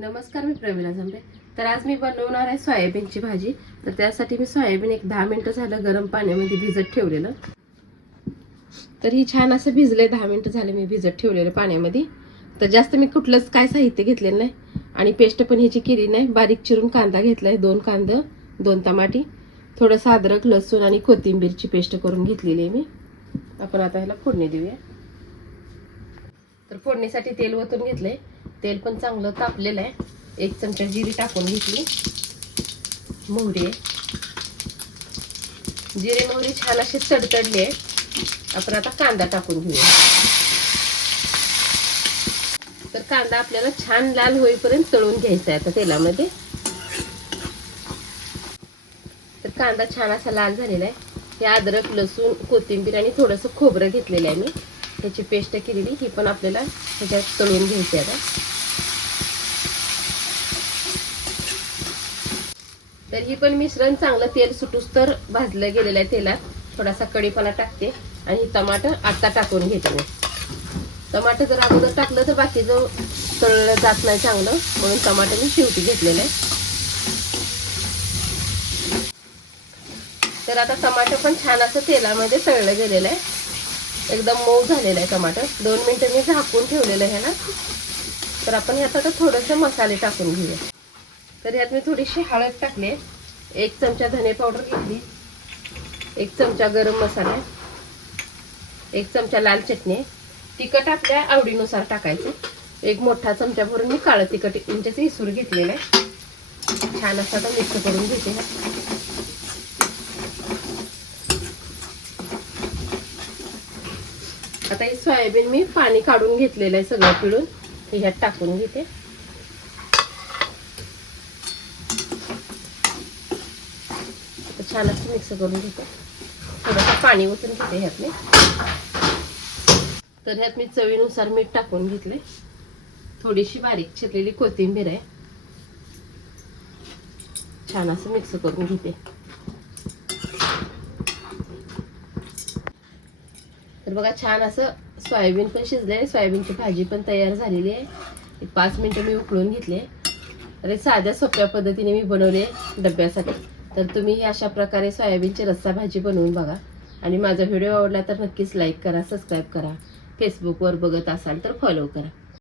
नमस्कार मी प्रवीणा झांबे. तर आज मी बनवणार आहे सोयाबीनची भाजी. तर त्यासाठी मी सोयाबीन एक दहा मिनटं झालं गरम पाण्यामध्ये भिजत ठेवलेलं. तर ही छान असं भिजलंय दहा मिनटं झाले मी भिजत ठेवलेलं पाण्यामध्ये. तर जास्त मी कुठलंच काय साहित्य घेतलेलं नाही. आणि पेस्ट पण ह्याची केली नाही. बारीक चिरून कांदा घेतलाय दोन कांदं दोन टमाटी थोडंसं अद्रक लसूण आणि कोथिंबीरची पेस्ट करून घेतलेली आहे मी. आपण आता ह्याला फोडणी देऊया. तर फोडणीसाठी तेल ओतून घेतलंय. तेल पण चांगलं तापलेलं आहे. एक चमचा जिरी टाकून घेतली. मोहरी आहे. जिरे मोहरी छान अशी तडतडली आहे. आपण आता कांदा टाकून घेऊया. तर कांदा आपल्याला छान लाल होईपर्यंत तळून घ्यायचा आहे आता तेलामध्ये. तर कांदा छान असा लाल झालेला आहे. हे अद्रक लसूण कोथिंबीर आणि थोडंसं खोबरं घेतलेलं आहे मी. त्याची पेस्ट केलेली ही पण आपल्याला ह्याच्यात तळून घ्यायची आता. तर ही पण मिश्रण चांगलं तेल सुटूस तर भाजलं गेलेलं आहे तेलात. थोडासा कढीपणा टाकते आणि टमाटर आता टाकून घेते मी. टमाटर जर अगोदर टाकलं तर बाकी जो तळलं जात नाही चांगलं म्हणून टमाटर मी शेवटी घेतलेलं आहे. तर आता टमाटर पण छान असं तेलामध्ये तळलं गेलेलं आहे. एकदम मऊ झालेलं आहे टमाटर. दोन मिनटं मी झाकून ठेवलेलं आहे ह्याला. तर आपण ह्यात आता थोडंसं मसाले टाकून घेऊया. तर ह्यात मी थोडीशी हळद टाकली एक चमचा धने पावडर घेतली. एक चमचा गरम मसाला. एक चमचा लाल चटणी. तिखट आपल्या आवडीनुसार टाकायचं. एक मोठा चमचा भरून मी काळं तिखट म्हणजे इसूर घेतलेलं आहे. छान असं आता मिक्स करून घेते. आता ही सोयाबीन मी पाणी काढून घेतलेलं आहे सगळं पिळून. ह्यात टाकून घेते. छान असं मिक्स करून घेते. थोडंसं पाणी ओतून घेते ह्यात मी. तर ह्यात मी चवीनुसार मीठ टाकून घेतले थोडीशी बारीक चिरलेली कोथिंबीर आहे. छान असं मिक्स करून घेते. तर बघा छान असं सोयाबीन पण शिजले सोयाबीनची भाजी पण तयार झालेली आहे. पाच मिनटं मी उकळून घेतले. अरे साध्या सोप्या पद्धतीने मी बनवले डब्यासाठी. तर तुम्ही अशा प्रकारे सोयाबीनची रस्सा भाजी बनवून बघा. आणि माझा व्हिडिओ आवडला तर नक्कीच लाईक करा सबस्क्राईब करा. फेसबुकवर बघत असाल तर फॉलो करा.